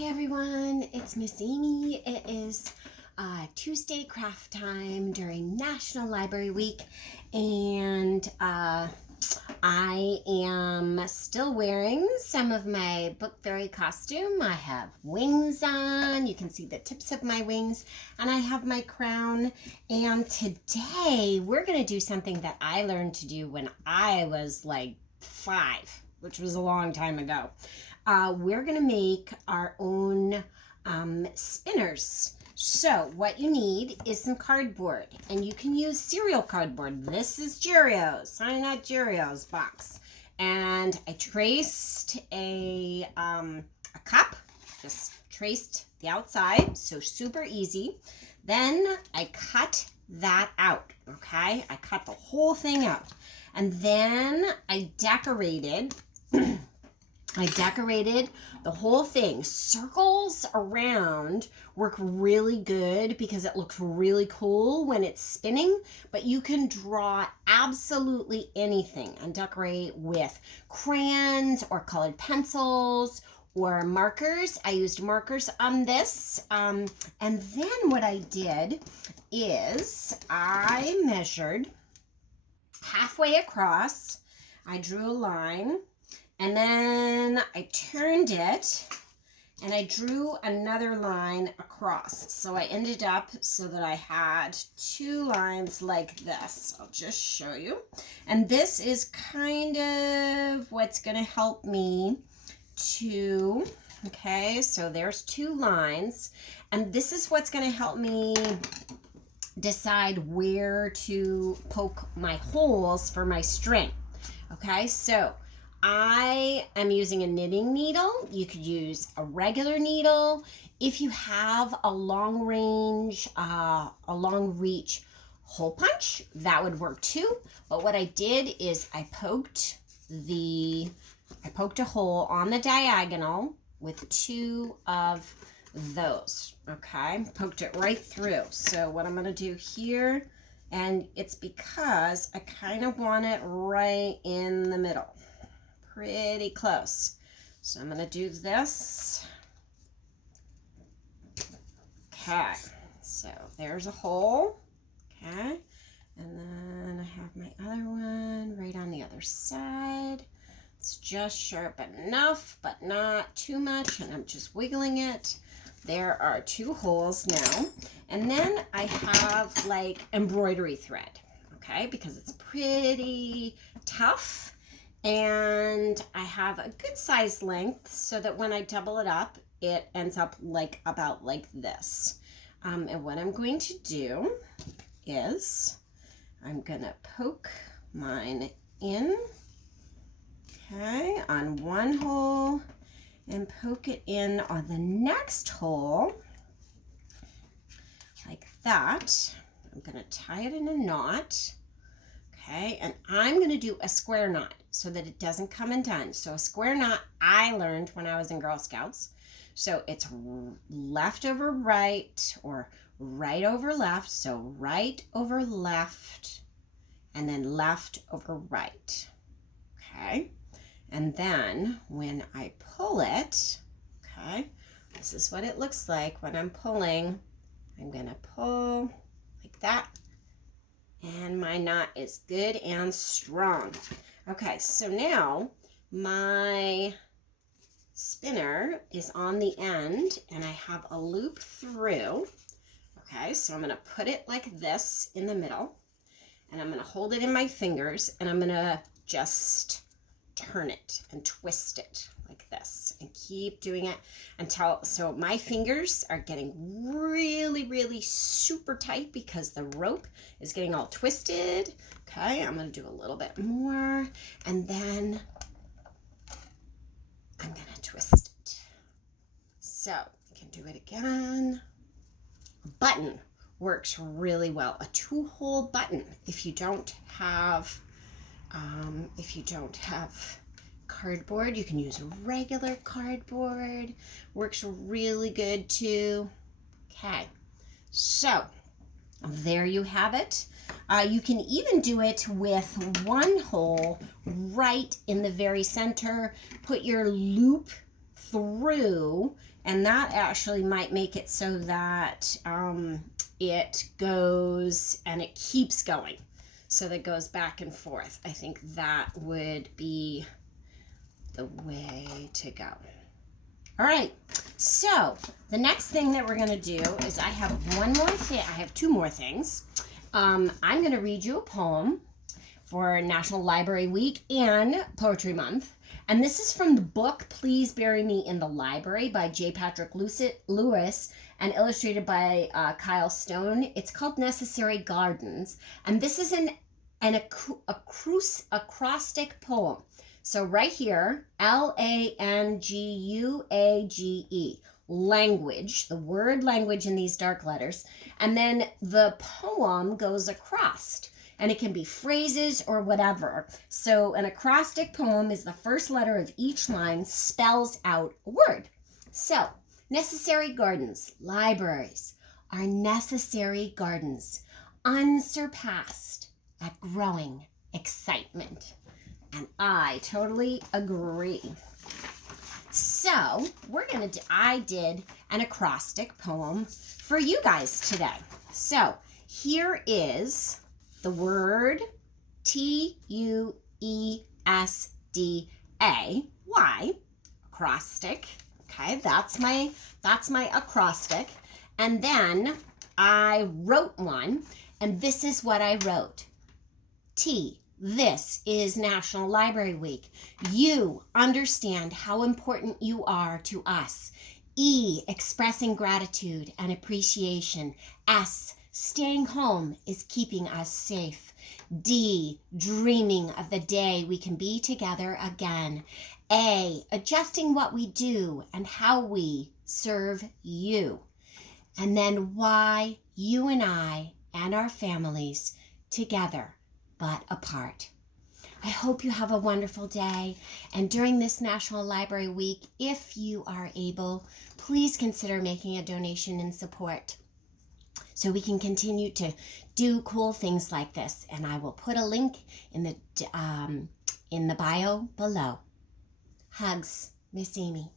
Hey everyone, it's Miss Amy. It is Tuesday craft time during National Library Week, and I am still wearing some of my Book Fairy costume. I have wings on. You can see the tips of my wings, and I have my crown. And today we're going to do something that I learned to do when I was like 5, which was a long time ago. We're going to make our own spinners. So what you need is some cardboard, and you can use cereal cardboard. This is Cheerios, Sign Up Cheerios box. And I traced a cup, just traced the outside, so super easy. Then I cut that out, okay? I cut the whole thing out. And then I decorated the whole thing. Circles around work really good because it looks really cool when it's spinning, but you can draw absolutely anything and decorate with crayons or colored pencils or markers. I used markers on this. And then what I did is I measured halfway across. I drew a line. And then I turned it and I drew another line across. So I ended up so that I had 2 lines like this. I'll just show you. And this is kind of what's going to help me to, okay, so there's 2 lines. And this is what's going to help me decide where to poke my holes for my string. Okay, so I am using a knitting needle. You could use a regular needle. If you have a long range, a long reach hole punch, that would work too. But what I did is I poked a hole on the diagonal with 2 of those. Okay, poked it right through. So what I'm going to do here, and it's because I kind of want it right in the middle. Pretty close. So I'm going to do this. Okay, so there's a hole. Okay, and then I have my other one right on the other side. It's just sharp enough, but not too much, and I'm just wiggling it. There are 2 holes now, and then I have like embroidery thread, okay, because it's pretty tough. And I have a good size length so that when I double it up, it ends up like about like this. And what I'm going to do is I'm going to poke mine in, okay, on one hole and poke it in on the next hole like that. I'm going to tie it in a knot. Okay, and I'm going to do a square knot so that it doesn't come undone. So a square knot I learned when I was in Girl Scouts. So it's left over right or right over left. So right over left and then left over right. Okay, and then when I pull it, okay, this is what it looks like when I'm pulling. I'm going to pull like that. And my knot is good and strong. Okay, so now my spinner is on the end and I have a loop through. Okay, so I'm going to put it like this in the middle and I'm going to hold it in my fingers and I'm going to just turn it and twist it like this and keep doing it until, so my fingers are getting really, really super tight because the rope is getting all twisted. Okay, I'm going to do a little bit more and then I'm going to twist it. So I can do it again. A button works really well. A 2-hole button. If you don't have cardboard, you can use regular cardboard. Works really good too. Okay, so there you have it. You can even do it with 1 hole right in the very center. Put your loop through, and that actually might make it so that it goes and it keeps going. So that goes back and forth. I think that would be the way to go. All right, so the next thing that we're going to do is I have one more thing. I have two more things. I'm going to read you a poem for National Library Week and Poetry Month. And this is from the book Please Bury Me in the Library by J. Patrick Lewis and illustrated by Kyle Stone. It's called Necessary Gardens. And this is an acrostic poem. So right here, Language, language, the word language in these dark letters. And then the poem goes across. And it can be phrases or whatever. So an acrostic poem is the first letter of each line spells out a word. So necessary gardens, libraries, are necessary gardens, unsurpassed at growing excitement. And I totally agree. So I did an acrostic poem for you guys today. So here is the word Tuesday, acrostic. Okay, that's my acrostic. And then I wrote one, and this is what I wrote. This is National Library Week. You understand how important you are to us. E, expressing gratitude and appreciation. S, staying home is keeping us safe. D, dreaming of the day we can be together again. A, adjusting what we do and how we serve you. And then Y, you and I and our families together but apart. I hope you have a wonderful day. And during this National Library Week, if you are able, please consider making a donation in support so we can continue to do cool things like this. And I will put a link in the bio below. Hugs, Miss Amy.